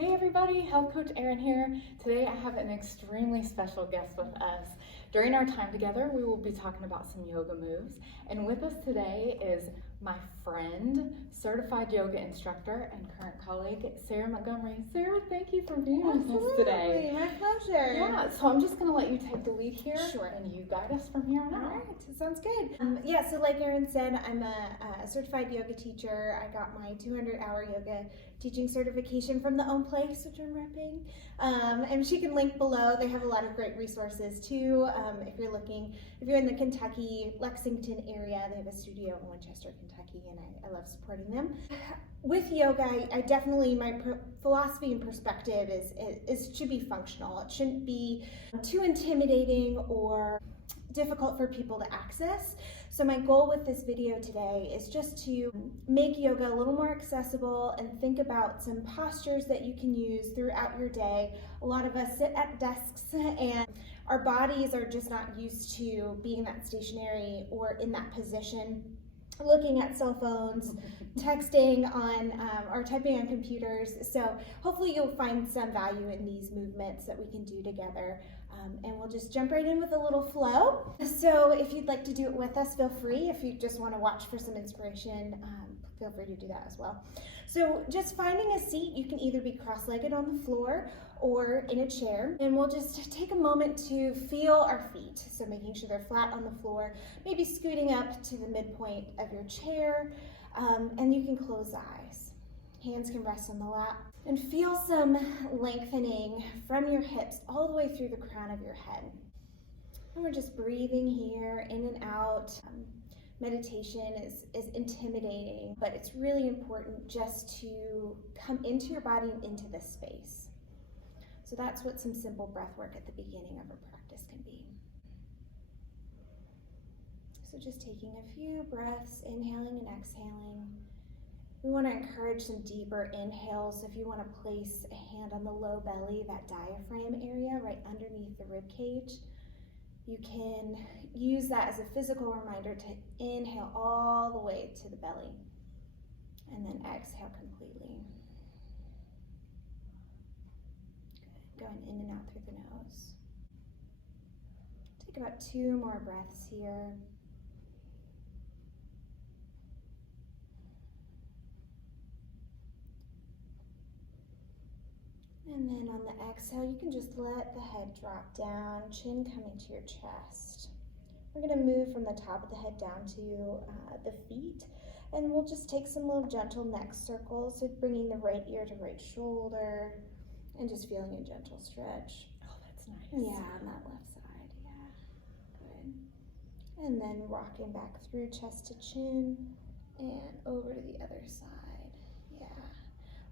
Hey everybody, Health Coach Erin here. Today I have an extremely special guest with us. During our time together, we will be talking about some yoga moves. And with us today is my friend, certified yoga instructor, and current colleague, Sarah Montgomery. Sarah, thank you for being with us today. My pleasure. Yeah, so I'm just going to let you take the lead here. Sure. And you guide us from here on out. All right, sounds good. So like Erin said, I'm a certified yoga teacher. I got my 200-hour yoga teaching certification from the Own Place, which I'm repping. And she can link below. They have a lot of great resources too. If you're in the Kentucky, Lexington area, they have a studio in Winchester, Kentucky, and I love supporting them. With yoga, I definitely, my philosophy and perspective is should be functional. It shouldn't be too intimidating or difficult for people to access. So my goal with this video today is just to make yoga a little more accessible and think about some postures that you can use throughout your day. A lot of us sit at desks and our bodies are just not used to being that stationary or in that position, looking at cell phones, texting on or typing on computers. So hopefully you'll find some value in these movements that we can do together. And we'll just jump right in with a little flow. So if you'd like to do it with us, feel free. If you just want to watch for some inspiration, feel free to do that as well. So just finding a seat, you can either be cross-legged on the floor or in a chair. And we'll just take a moment to feel our feet. So making sure they're flat on the floor, maybe scooting up to the midpoint of your chair. And you can close the eyes. Hands can rest on the lap. And feel some lengthening from your hips all the way through the crown of your head. And we're just breathing here, in and out. Meditation is intimidating, but it's really important just to come into your body and into this space. So that's what some simple breath work at the beginning of a practice can be. So just taking a few breaths, inhaling and exhaling. We want to encourage some deeper inhales. So if you want to place a hand on the low belly, that diaphragm area right underneath the rib cage, you can use that as a physical reminder to inhale all the way to the belly and then exhale completely. Good. Going in and out through the nose. Take about 2 more breaths here. And then on the exhale, you can just let the head drop down, chin coming to your chest. We're going to move from the top of the head down to the feet, and we'll just take some little gentle neck circles, so bringing the right ear to right shoulder, and just feeling a gentle stretch. Oh, that's nice. Yeah, on that left side, yeah. Good. And then rocking back through chest to chin, and over to the other side.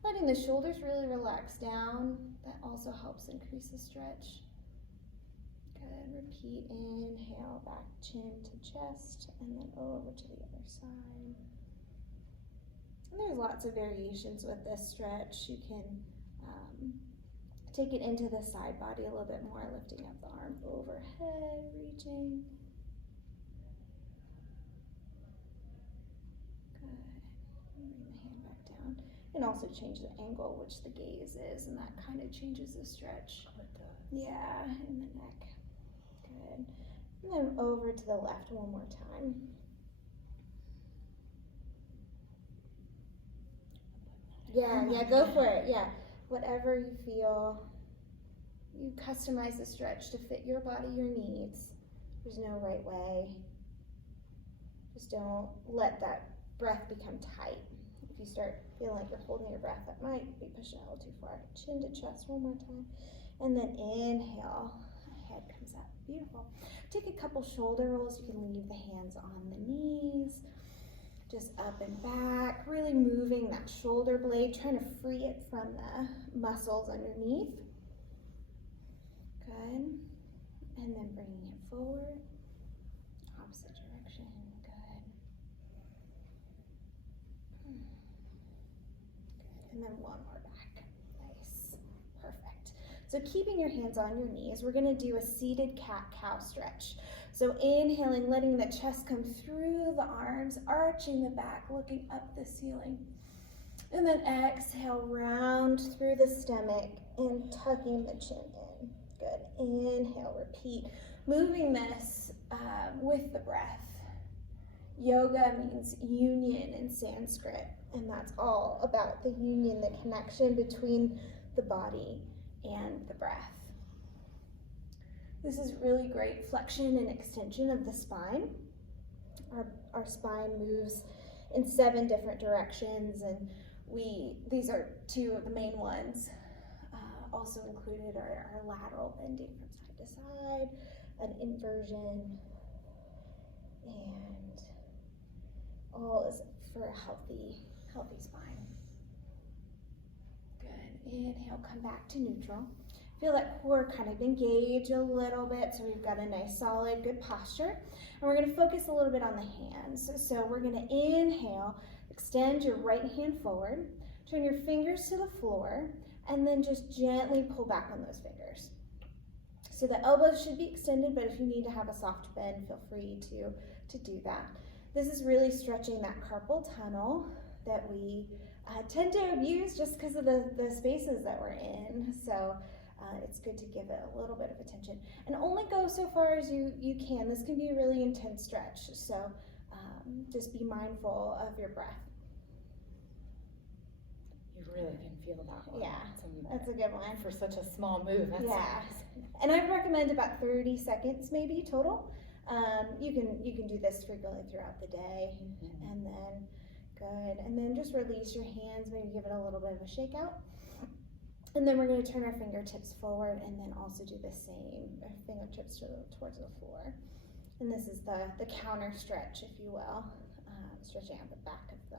Letting the shoulders really relax down. That also helps increase the stretch. Good. Repeat. Inhale, back chin to chest, and then over to the other side. And there's lots of variations with this stretch. You can take it into the side body a little bit more, lifting up the arm overhead, reaching. And also change the angle which the gaze is, and that kind of changes the stretch. Oh, it does. Yeah, in the neck. Good. And then over to the left one more time. Yeah, go for it. Yeah, whatever you feel. You customize the stretch to fit your body, your needs. There's no right way. Just don't let that breath become tight. If you start feeling like you're holding your breath, that might be pushing a little too far. Chin to chest one more time. And then inhale, head comes up. Beautiful. Take a couple shoulder rolls. You can leave the hands on the knees, just up and back, really moving that shoulder blade, trying to free it from the muscles underneath. Good. And then bringing it forward, opposite direction. And then one more back. Nice. Perfect. So keeping your hands on your knees, we're going to do a seated cat-cow stretch. So inhaling, letting the chest come through the arms, arching the back, looking up the ceiling. And then exhale, round through the stomach and tucking the chin in. Good. Inhale, repeat. Moving this with the breath. Yoga means union in Sanskrit, and that's all about the union, the connection between the body and the breath. This is really great flexion and extension of the spine. Our spine moves in 7 different directions, and these are 2 of the main ones. Also included are our lateral bending from side to side, an inversion, and all is for a healthy spine. Good. Inhale, come back to neutral. Feel that core kind of engage a little bit, so we've got a nice, solid, good posture. And we're going to focus a little bit on the hands. So we're going to inhale, extend your right hand forward, turn your fingers to the floor, and then just gently pull back on those fingers. So the elbows should be extended, but if you need to have a soft bend, feel free to do that. This is really stretching that carpal tunnel that we tend to abuse just because of the spaces that we're in. So it's good to give it a little bit of attention. And only go so far as you can. This can be a really intense stretch, so just be mindful of your breath. You really can feel that one. Yeah, that's a good one. For such a small move, that's yeah. And I recommend about 30 seconds maybe total. You can do this frequently throughout the day, and then good. And then just release your hands, maybe give it a little bit of a shake out. And then we're going to turn our fingertips forward and then also do the same, our fingertips towards the floor. And this is the counter stretch, if you will, stretching out the back of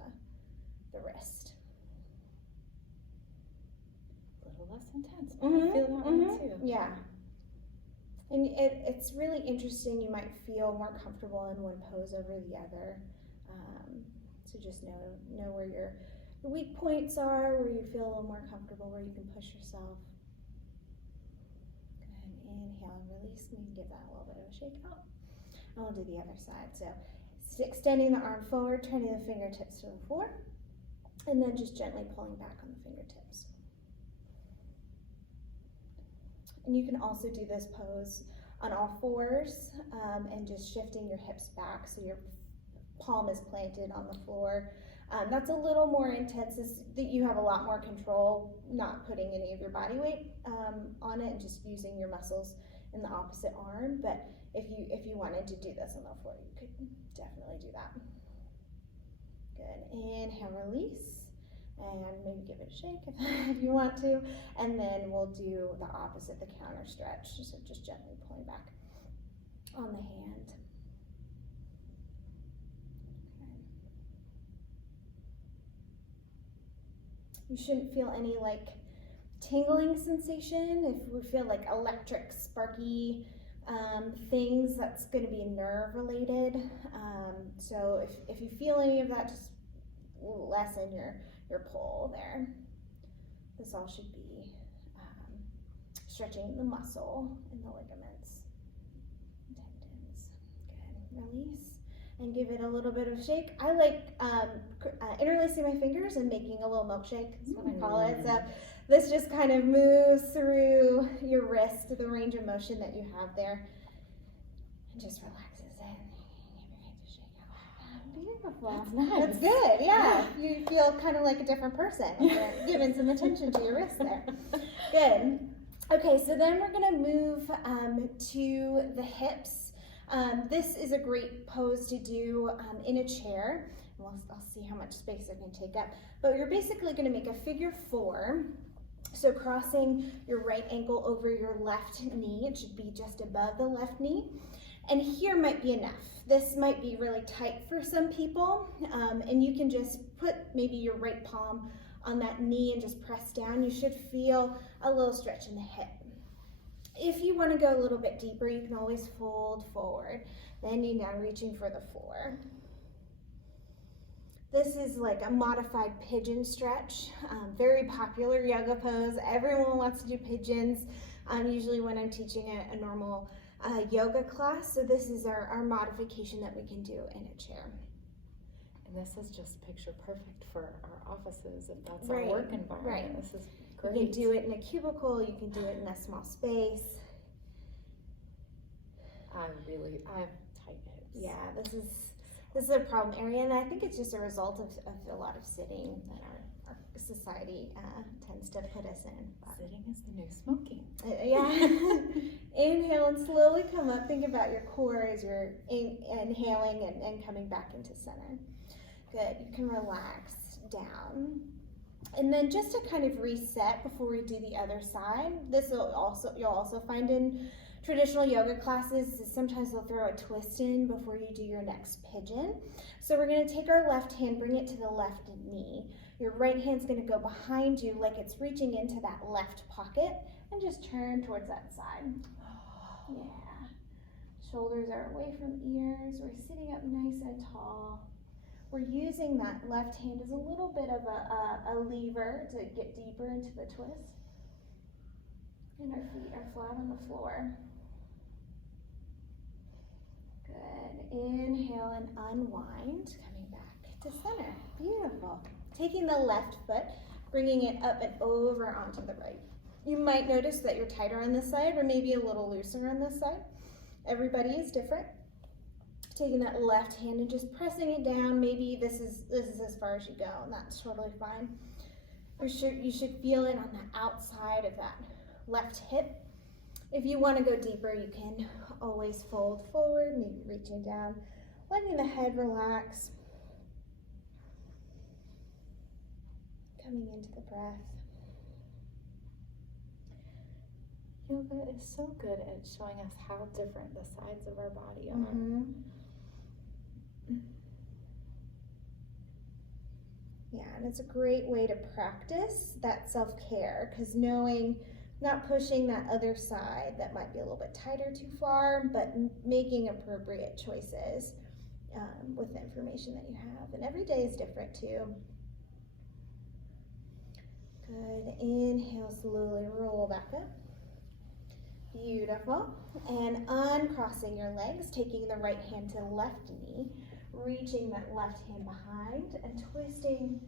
the wrist. A little less intense, but I feel that one too. Yeah. And it's really interesting. You might feel more comfortable in one pose over the other. So just know where your weak points are, where you feel a little more comfortable, where you can push yourself. Good. Inhale and release. Maybe give that a little bit of a shake out. And we'll do the other side. So extending the arm forward, turning the fingertips to the floor, and then just gently pulling back on the fingertips. And you can also do this pose on all fours and just shifting your hips back so your palm is planted on the floor. That's a little more intense, that you have a lot more control, not putting any of your body weight on it and just using your muscles in the opposite arm. But if you wanted to do this on the floor, you could definitely do that. Good. Inhale, release, and maybe give it a shake if you want to. And then we'll do the opposite, the counter stretch. So just gently pulling back on the hand. You shouldn't feel any like tingling sensation. If we feel like electric, sparky things, that's going to be nerve related. So if you feel any of that, just lessen your pull there. This all should be stretching the muscle and the ligaments, tendons. Good. Release. And give it a little bit of a shake. I like interlacing my fingers and making a little milkshake, is what I call it. So this just kind of moves through your wrist, the range of motion that you have there, and just relaxes in. Give your hand a shake out. Beautiful. That's nice. That's good, yeah. You feel kind of like a different person. You're giving some attention to your wrist there. Good. Okay, so then we're gonna move to the hips. This is a great pose to do in a chair. I'll see how much space I can take up. But you're basically going to make a figure 4. So crossing your right ankle over your left knee. It should be just above the left knee. And here might be enough. This might be really tight for some people. And you can just put maybe your right palm on that knee and just press down. You should feel a little stretch in the hip. If you want to go a little bit deeper, you can always fold forward, bending down, reaching for the 4. This is like a modified pigeon stretch, very popular yoga pose. Everyone wants to do pigeons, usually when I'm teaching a normal yoga class. So this is our modification that we can do in a chair. And this is just picture perfect for our offices, if that's our Right, work environment. right. This is You great. can do it in a cubicle, you can do it in a small space. I have tight hips. Yeah, this is a problem area, and I think it's just a result of a lot of sitting that our society tends to put us in. Sitting is the new smoking. Yeah. Inhale and slowly come up. Think about your core as you're inhaling and coming back into center. Good. You can relax down. And then just to kind of reset before we do the other side, you'll also find in traditional yoga classes, sometimes they'll throw a twist in before you do your next pigeon. So we're going to take our left hand, bring it to the left knee. Your right hand's going to go behind you like it's reaching into that left pocket, and just turn towards that side. Yeah. Shoulders are away from ears. We're sitting up nice and tall. We're using that left hand as a little bit of a lever to get deeper into the twist. And our feet are flat on the floor. Good. Inhale and unwind. Coming back to center. Beautiful. Taking the left foot, bringing it up and over onto the right. You might notice that you're tighter on this side or maybe a little looser on this side. Everybody is different. Taking that left hand and just pressing it down. Maybe this is as far as you go, and that's totally fine. You should feel it on the outside of that left hip. If you want to go deeper, you can always fold forward, maybe reaching down, letting the head relax. Coming into the breath. Yoga is so good at showing us how different the sides of our body are. Mm-hmm. Yeah, and it's a great way to practice that self-care, because not pushing that other side that might be a little bit tighter too far, but making appropriate choices with the information that you have. And every day is different too. Good. Inhale, slowly roll back up. Beautiful. And uncrossing your legs, taking the right hand to the left knee, reaching that left hand behind and twisting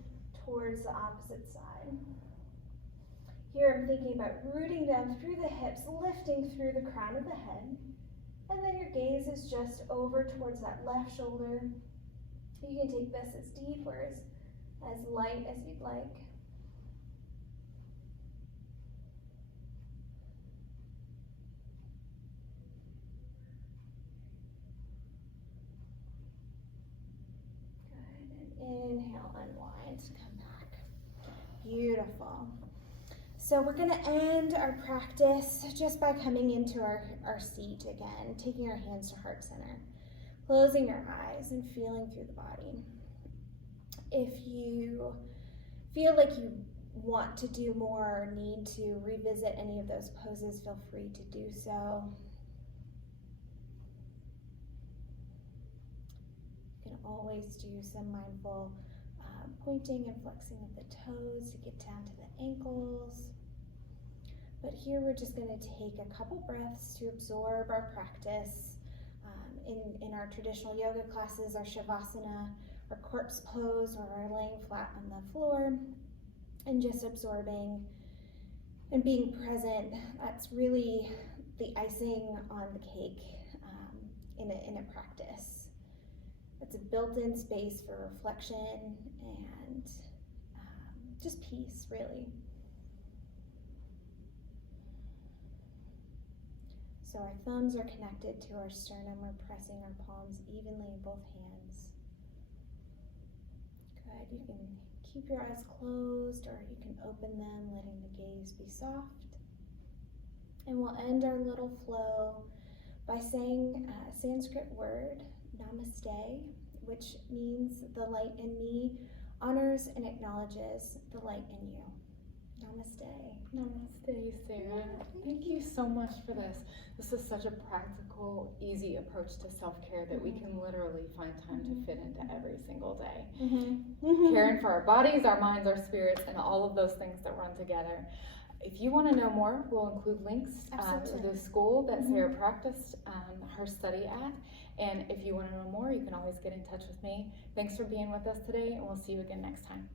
towards the opposite side. Here I'm thinking about rooting down through the hips, lifting through the crown of the head, and then your gaze is just over towards that left shoulder. You can take this as deep or as light as you'd like. Inhale, unwind, come back. Beautiful. So we're going to end our practice just by coming into our seat again, taking our hands to heart center, closing your eyes and feeling through the body. If you feel like you want to do more or need to revisit any of those poses, feel free to do so. You can always do some mindful pointing and flexing of the toes to get down to the ankles. But here we're just going to take a couple breaths to absorb our practice. In our traditional yoga classes, our shavasana, our corpse pose, where we're laying flat on the floor and just absorbing and being present. That's really the icing on the cake in a practice. It's a built-in space for reflection and just peace, really. So our thumbs are connected to our sternum. We're pressing our palms evenly in both hands. Good. You can keep your eyes closed or you can open them, letting the gaze be soft. And we'll end our little flow by saying a Sanskrit word, Namaste, which means the light in me honors and acknowledges the light in you. Namaste. Namaste, Sarah. Thank you so much for this. This is such a practical, easy approach to self-care that we can literally find time to fit into every single day. Caring for our bodies, our minds, our spirits, and all of those things that run together. if you want to know more, we'll include links to Absolutely. the school that Sarah practiced her study at. And if you want to know more, you can always get in touch with me. Thanks for being with us today, and we'll see you again next time.